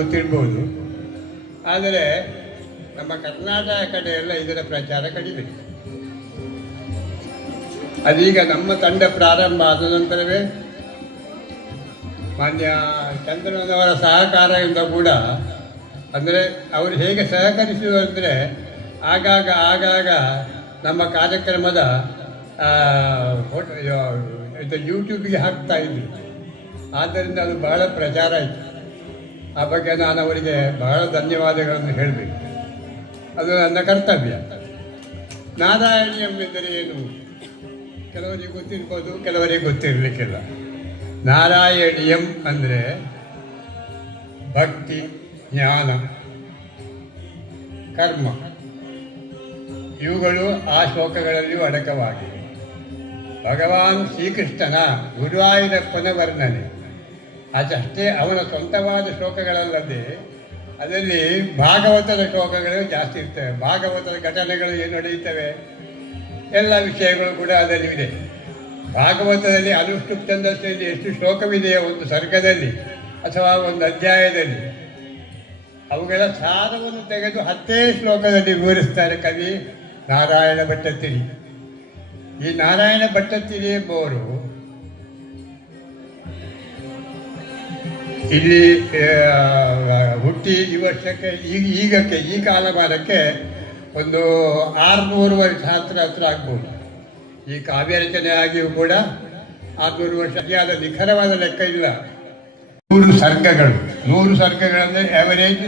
ಗೊತ್ತಿರ್ಬೋದು. ಆದರೆ ನಮ್ಮ ಕರ್ನಾಟಕ ಎಲ್ಲ ಇದರ ಪ್ರಚಾರ ಕಡಿಮೆ. ಅದೀಗ ನಮ್ಮ ತಂಡ ಪ್ರಾರಂಭ ಆದ ನಂತರವೇ ಮಾನ್ಯ ಚಂದ್ರನವರ ಸಹಕಾರದಿಂದ ಕೂಡ, ಅಂದರೆ ಅವರು ಹೇಗೆ ಸಹಕರಿಸಿದರು ಅಂದರೆ ಆಗಾಗ ಆಗಾಗ ನಮ್ಮ ಕಾರ್ಯಕ್ರಮದ ಇದು ಯೂಟ್ಯೂಬಿಗೆ ಹಾಕ್ತಾ ಇದ್ರು ಆದ್ದರಿಂದ ಅದು ಬಹಳ ಪ್ರಚಾರ ಆಯಿತು. ಆ ಬಗ್ಗೆ ನಾನು ಅವರಿಗೆ ಬಹಳ ಧನ್ಯವಾದಗಳನ್ನು ಹೇಳಬೇಕು. ಅದು ನನ್ನ ಕರ್ತವ್ಯ. ನಾರಾಯಣಿಯಂ ಎಂದರೆ ಏನು? ಕೆಲವರಿಗೆ ಗೊತ್ತಿರ್ಬೋದು, ಕೆಲವರಿಗೆ ಗೊತ್ತಿರಲಿಕ್ಕಿಲ್ಲ. ನಾರಾಯಣಿಯಂ ಅಂದರೆ ಭಕ್ತಿ, ಜ್ಞಾನ, ಕರ್ಮ. ಇವುಗಳು ಆ ಶ್ಲೋಕಗಳಲ್ಲಿಯೂ ಅಡಕವಾಗಿವೆ. ಭಗವಾನ್ ಶ್ರೀಕೃಷ್ಣನ ಗುರುವಾಯೂರಪ್ಪನ ವರ್ಣನೆ ಅದಷ್ಟೇ ಅವನ ಸ್ವಂತವಾದ ಶ್ಲೋಕಗಳಲ್ಲದೆ ಅದರಲ್ಲಿ ಭಾಗವತದ ಶ್ಲೋಕಗಳು ಜಾಸ್ತಿ ಇರ್ತವೆ. ಭಾಗವತದ ಘಟನೆಗಳು ಏನು ನಡೆಯುತ್ತವೆ? ಎಲ್ಲ ವಿಷಯಗಳು ಕೂಡ ಅದರಲ್ಲಿದೆ ಭಾಗವತದಲ್ಲಿ ಅನುಷ್ಠು ಛಂದಸ್ಸಿನಲ್ಲಿ ಎಷ್ಟು ಶ್ಲೋಕವಿದೆಯೋ ಒಂದು ಸರ್ಗದಲ್ಲಿ ಅಥವಾ ಒಂದು ಅಧ್ಯಾಯದಲ್ಲಿ, ಅವುಗಳ ಸಾರವನ್ನು ತೆಗೆದು ಹತ್ತೇ ಶ್ಲೋಕದಲ್ಲಿ ವಿವರಿಸ್ತಾರೆ ಕವಿ ನಾರಾಯಣ ಭಟ್ಟತಿರಿ ಈ ನಾರಾಯಣ ಭಟ್ಟತಿರಿ ಎಂಬುವರು ಇಲ್ಲಿ ಹುಟ್ಟಿ ಈ ವರ್ಷಕ್ಕೆ ಈಗ ಈಗಕ್ಕೆ, ಈ ಕಾಲಮಾನಕ್ಕೆ ಒಂದು ಆರುನೂರು ವರ್ಷ ಹತ್ರ ಹತ್ರ ಆಗ್ಬೋದು. ಈ ಕಾವ್ಯ ರಚನೆ ಆಗಿಯೂ ಕೂಡ ಆರುನೂರು ವರ್ಷ ಸರಿಯಾದ ನಿಖರವಾದ ಲೆಕ್ಕ ಇಲ್ಲ. ನೂರು ಸರ್ಗಗಳು, ನೂರು ಸರ್ಗಗಳಂದರೆ ಆವರೇಜ್